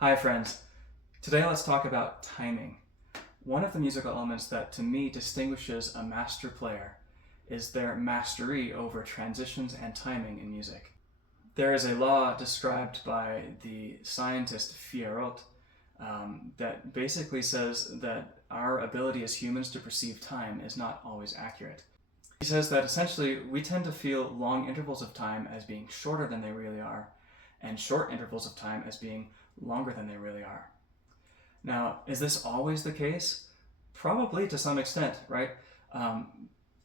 Hi friends, today let's talk about timing. One of the musical elements that to me distinguishes a master player is their mastery over transitions and timing in music. There is a law described by the scientist Fierot that basically says that our ability as humans to perceive time is not always accurate. He says that essentially we tend to feel long intervals of time as being shorter than they really are, and short intervals of time as being longer than they really are. Now, is this always the case? Probably to some extent, right?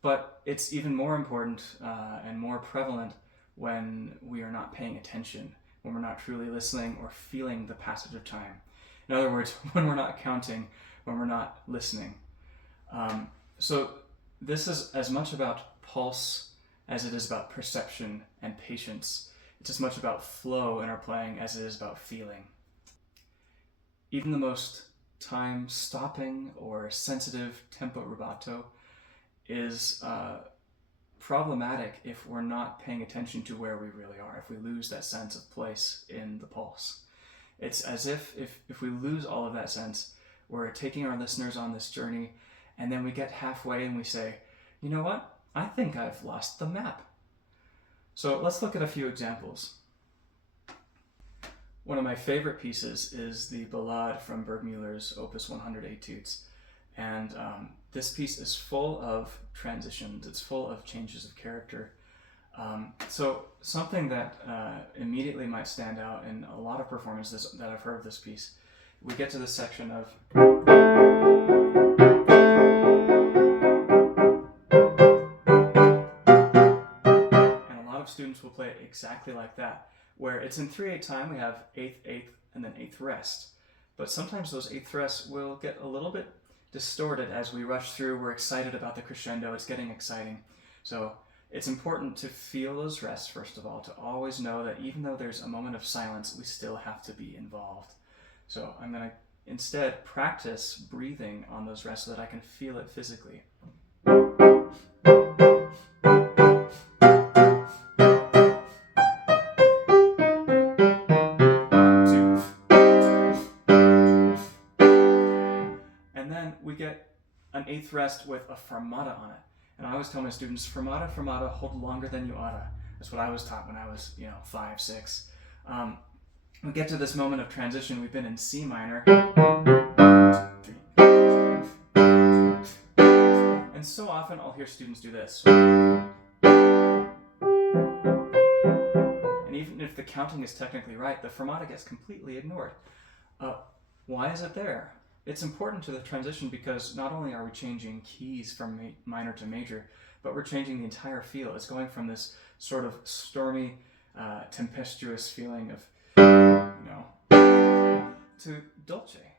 But it's even more important and more prevalent when we are not paying attention, when we're not truly listening or feeling the passage of time. In other words, when we're not counting, when we're not listening. So this is as much about pulse as it is about perception and patience. It's as much about flow in our playing as it is about feeling. Even the most time-stopping or sensitive tempo rubato is problematic if we're not paying attention to where we really are, if we lose that sense of place in the pulse. It's as if we lose all of that sense, we're taking our listeners on this journey, and then we get halfway and we say, you know what? I think I've lost the map. So let's look at a few examples. One of my favorite pieces is the Ballade from Burgmüller's Opus 100 Etudes. And this piece is full of transitions, it's full of changes of character. So something that immediately might stand out in a lot of performances that I've heard of this piece, we get to this section of and a lot of students will play it exactly like that, where it's in 3/8 time, we have 8th, 8th, and then 8th rest. But sometimes those 8th rests will get a little bit distorted as we rush through, we're excited about the crescendo, it's getting exciting. So it's important to feel those rests, first of all, to always know that even though there's a moment of silence, we still have to be involved. So I'm going to instead practice breathing on those rests so that I can feel it physically. We get an 8th rest with a fermata on it. And I always tell my students, fermata, fermata, hold longer than you oughta. That's what I was taught when I was, 5, 6. We get to this moment of transition. We've been in C minor. 2, 3. And so often I'll hear students do this. And even if the counting is technically right, the fermata gets completely ignored. Why is it there? It's important to the transition because not only are we changing keys from minor to major, but we're changing the entire feel. It's going from this sort of stormy, tempestuous feeling of, to dolce.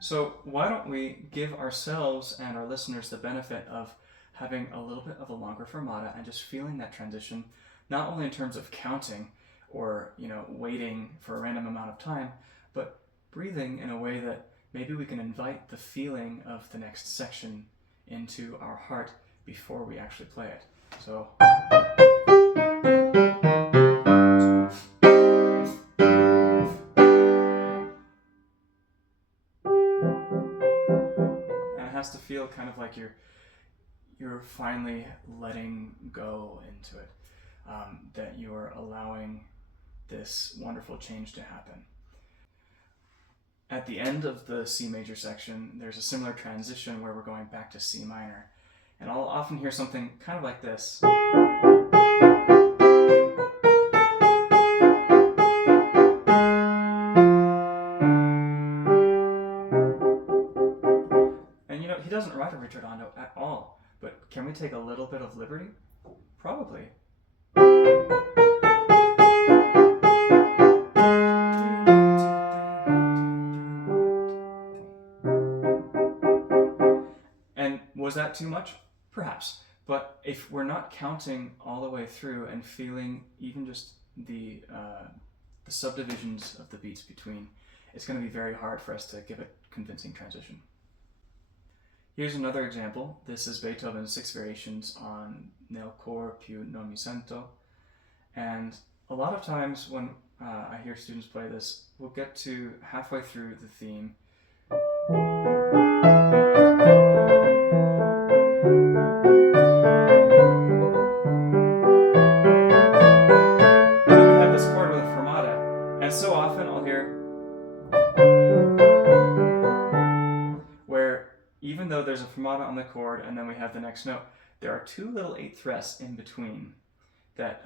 So why don't we give ourselves and our listeners the benefit of having a little bit of a longer fermata and just feeling that transition, not only in terms of counting or waiting for a random amount of time, but breathing in a way that maybe we can invite the feeling of the next section into our heart before we actually play it. So and it has to feel kind of like you're finally letting go into it, that you're allowing this wonderful change to happen. At the end of the C major section, there's a similar transition where we're going back to C minor. And I'll often hear something kind of like this. And he doesn't write a ritardando at all. But can we take a little bit of liberty? Probably. And was that too much? Perhaps. But if we're not counting all the way through and feeling even just the subdivisions of the beats between, it's going to be very hard for us to give a convincing transition. Here's another example. This is Beethoven's 6 variations on Nel cor più non mi sento. And a lot of times when I hear students play this, we'll get to halfway through the theme. And then we have this chord with a fermata. And so often I'll hear where even though there's a fermata on the chord and then we have the next note, there are 2 little 8th rests in between that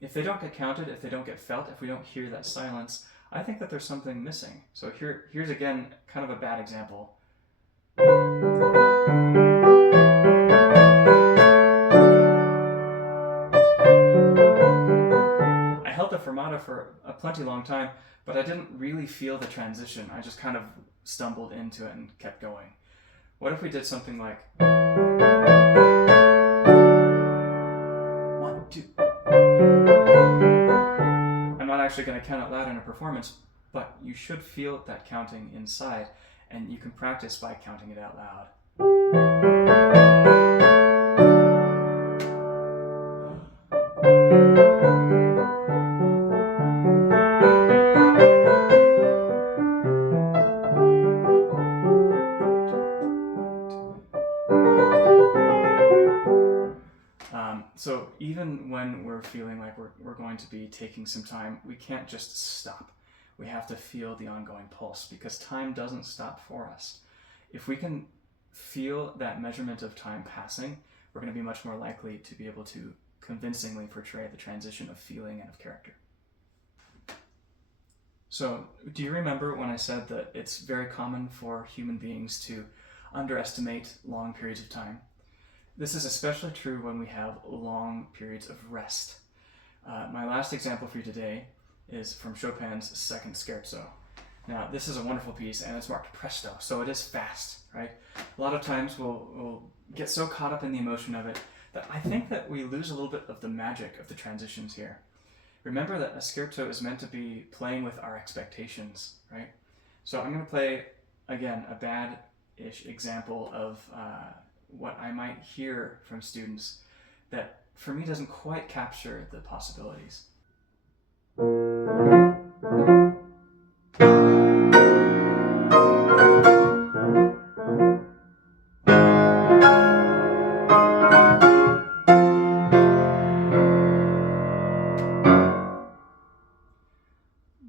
if they don't get counted, if they don't get felt, if we don't hear that silence, I think that there's something missing. So here's again kind of a bad example. I held the fermata for a plenty long time, but I didn't really feel the transition. I just kind of stumbled into it and kept going. What if we did something like 1, 2. I'm not actually going to count out loud in a performance, but you should feel that counting inside, and you can practice by counting it out loud. So even when we're feeling like we're going to be taking some time, we can't just stop. We have to feel the ongoing pulse because time doesn't stop for us. If we can feel that measurement of time passing, we're going to be much more likely to be able to convincingly portray the transition of feeling and of character. So, do you remember when I said that it's very common for human beings to underestimate long periods of time? This is especially true when we have long periods of rest. My last example for you today is from Chopin's Second Scherzo. Now, this is a wonderful piece, and it's marked presto, so it is fast, right? A lot of times we'll get so caught up in the emotion of it that I think that we lose a little bit of the magic of the transitions here. Remember that a scherzo is meant to be playing with our expectations, right? So I'm going to play, again, a bad-ish example of what I might hear from students that for me doesn't quite capture the possibilities.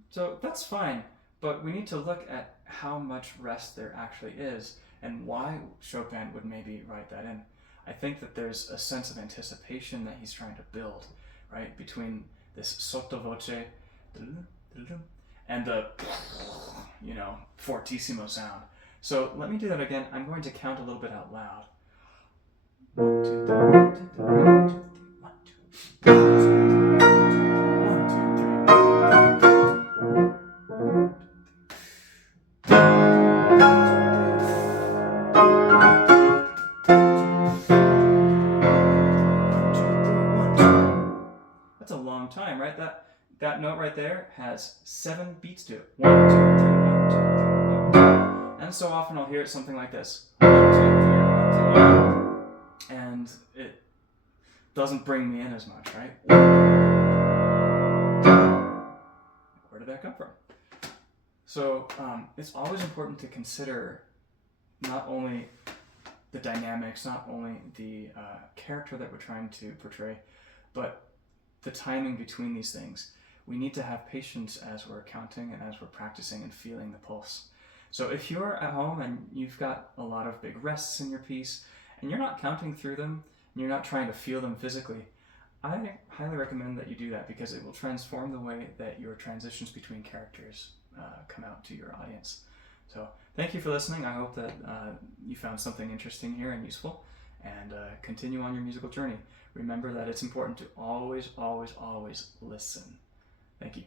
So that's fine, but we need to look at how much rest there actually is and why Chopin would maybe write that in. I think that there's a sense of anticipation that he's trying to build, right, between this sottovoce and the, fortissimo sound. So let me do that again. I'm going to count a little bit out loud. 1, 2, 3, 1, 2, 3, 1, 2, 3, 1, 2, 3. That's a long time, right? That note right there has 7 beats to it. 1, 2, 3, 1, 2, 3, 1, 2. And so often I'll hear it something like this. 1, 2, 3, 1, 2, 1. And it doesn't bring me in as much, right? Where did that come from? So it's always important to consider not only the dynamics, not only the character that we're trying to portray, but the timing between these things. We need to have patience as we're counting and as we're practicing and feeling the pulse. So if you're at home and you've got a lot of big rests in your piece and you're not counting through them and you're not trying to feel them physically, I highly recommend that you do that because it will transform the way that your transitions between characters come out to your audience. So thank you for listening. I hope that you found something interesting here and useful, and continue on your musical journey. Remember that it's important to always, always, always listen. Thank you.